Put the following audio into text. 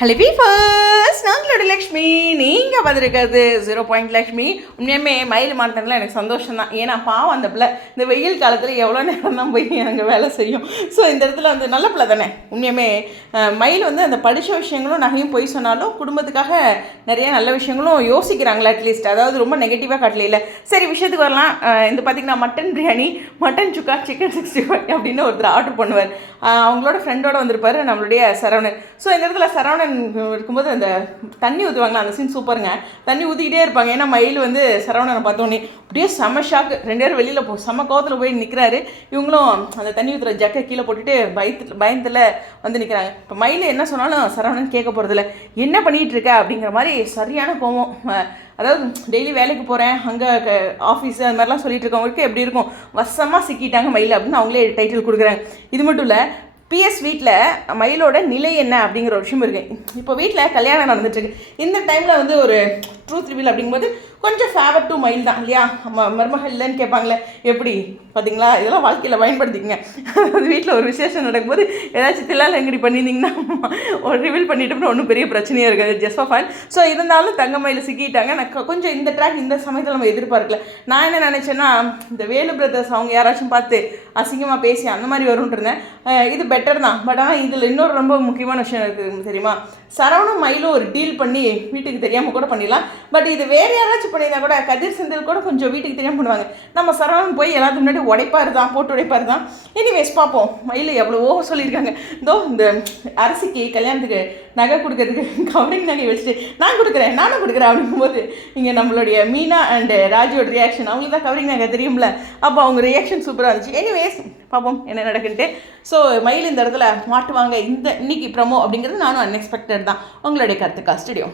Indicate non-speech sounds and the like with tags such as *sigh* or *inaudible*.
Hello பீஃபர்ஸ் நாங்களோட Lakshmi நீங்கள் பார்த்துருக்கிறது zero point Lakshmi. உண்மையுமே மயில் மாட்டதில் எனக்கு சந்தோஷம் தான் ஏன்னா பாவம் அந்த பிள்ளை. இந்த வெயில் காலத்தில் எவ்வளோ நேரம் தான் போய் அங்கே வேலை செய்யும். ஸோ இந்த இடத்துல வந்து நல்ல பிள்ளை தானே? உண்மையுமே மயில் வந்து அந்த படித்த விஷயங்களும் நகையும் போய் சொன்னாலும் குடும்பத்துக்காக நிறைய நல்ல விஷயங்களும் யோசிக்கிறாங்களா அட்லீஸ்ட் அதாவது ரொம்ப நெகட்டிவாக காட்டலையில். சரி விஷயத்துக்கு வரலாம். இந்த பார்த்திங்கன்னா mutton biryani mutton chukka chicken sixty five அப்படின்னு ஒருத்தர் ஆர்டர் பண்ணுவார். அவங்களோட ஃப்ரெண்டோட வந்திருப்பார் நம்மளுடைய சரவணன். ஸோ இந்த இடத்துல சரவணன் இருக்கும்போது அந்த தண்ணி ஊற்றுவாங்களா அந்த சீன் சூப்பருங்க. தண்ணி ஊற்றிக்கிட்டே இருப்பாங்க. ஏன்னா மயில் வந்து சரவணனை பார்த்தோன்னே அப்படியே செம ஷாக்கு ரெண்டு பேரும் வெளியில் போ செம கோவத்தில் போய் நிற்கிறாரு இவங்களும் அந்த தண்ணி ஊற்றுற ஜக்கை கீழே போட்டுட்டு பயத்து பயத்தில் வந்து நிற்கிறாங்க இப்போ மயில் என்ன சொன்னாலும் சரவணன் கேட்க போகிறதில்ல என்ன பண்ணிகிட்டு இருக்க அப்படிங்கிற மாதிரி சரியான கோவம். அதாவது டெய்லி வேலைக்கு போகிறேன் அங்கே ஆஃபீஸு அது மாதிரிலாம் சொல்லிட்டு இருக்கவங்களுக்கு எப்படி இருக்கும்? வசமாக சிக்கிட்டாங்க மயில் அப்படின்னு அவங்களே டைட்டில் கொடுக்குறாங்க. இது மட்டும் இல்லை பிஎஸ் வீட்டில் மயிலோட நிலை என்ன அப்படிங்கிற ஒரு விஷயம் இருக்கு. இப்போ வீட்டில் கல்யாணம் நடந்துட்டுருக்கு இந்த டைமில் வந்து ஒரு ட்ரூத் ரிவீல் அப்படிங்கும்போது கொஞ்சம் ஃபேவர் டு மயில் தான் இல்லையா? ம மருமகள் இல்லைன்னு கேட்பாங்களே. எப்படி? பார்த்தீங்களா இதெல்லாம் வாழ்க்கையில் பயன்படுத்திக்கங்க. அது வீட்டில் ஒரு விசேஷம் நடக்கும்போது ஏதாச்சும் தில்லால் எங்கடி பண்ணியிருந்தீங்கன்னா *laughs* ஒரு ரிவீல் பண்ணிட்டோம்னா ஒன்றும் பெரிய பிரச்சனையாக இருக்காது. ஜஸ்ட் ஃபார் ஃபன் ஸோ இருந்தாலும் தங்க மயில் சிக்கிட்டாங்க. நான் கொஞ்சம் இந்த ட்ராக் இந்த சமயத்தில் நம்ம எதிர்பார்க்கல. நான் என்ன நினச்சேன்னா இந்த வேலு பிரதர்ஸ் அவங்க யாராச்சும் பார்த்து அசிங்கமாக பேசி அந்த மாதிரி வரும்னு இருந்தேன். இது பெட்டர் தான். பட் ஆனால் இதில் இன்னொரு ரொம்ப முக்கியமான விஷயம் இருக்குது தெரியுமா? சரவணும் மயிலும் ஒரு டீல் பண்ணி வீட்டுக்கு தெரியாமல் கூட பண்ணிடலாம். பட் இது வேறு யாராச்சும் பண்ணியிருந்தா கூட கதிர் செந்தில் கூட கொஞ்சம் வீட்டுக்கு தெரியாமல் பண்ணுவாங்க. நம்ம சரவணன் போய் எல்லாத்துக்கு முன்னாடி உடைப்பாரு தான் போட்டு உடைப்பாரு தான். எனிவேஸ் பார்ப்போம். மயில் எவ்வளவோ சொல்லியிருக்காங்க. இதோ இந்த அரசிக்கு கல்யாணத்துக்கு நகை கொடுக்கறதுக்கு *laughs* கவரிங் நகை வச்சுட்டு நான் கொடுக்குறேன் நானும் கொடுக்குறேன் அப்படிங்கும்போது இங்கே நம்மளுடைய மீனா அண்ட் ராஜுவோட ரியாக்ஷன் அவங்களுக்கு தான் கவரிங் நகை தெரியும்ல. அப்போ அவங்க ரியாக்ஷன் சூப்பராக இருந்துச்சு. எனிவேஸ் பார்ப்போம் என்ன நடக்குன்ட்டு. ஸோ மயில் இந்த இடத்துல மாட்டுவாங்க. இந்த இன்னைக்கு ப்ரமோ அப்படிங்கிறது நானும் அன்எக்ஸ்பெக்டட் தான். உங்களுடைய கருத்துக்கா ஸ்டுடியோ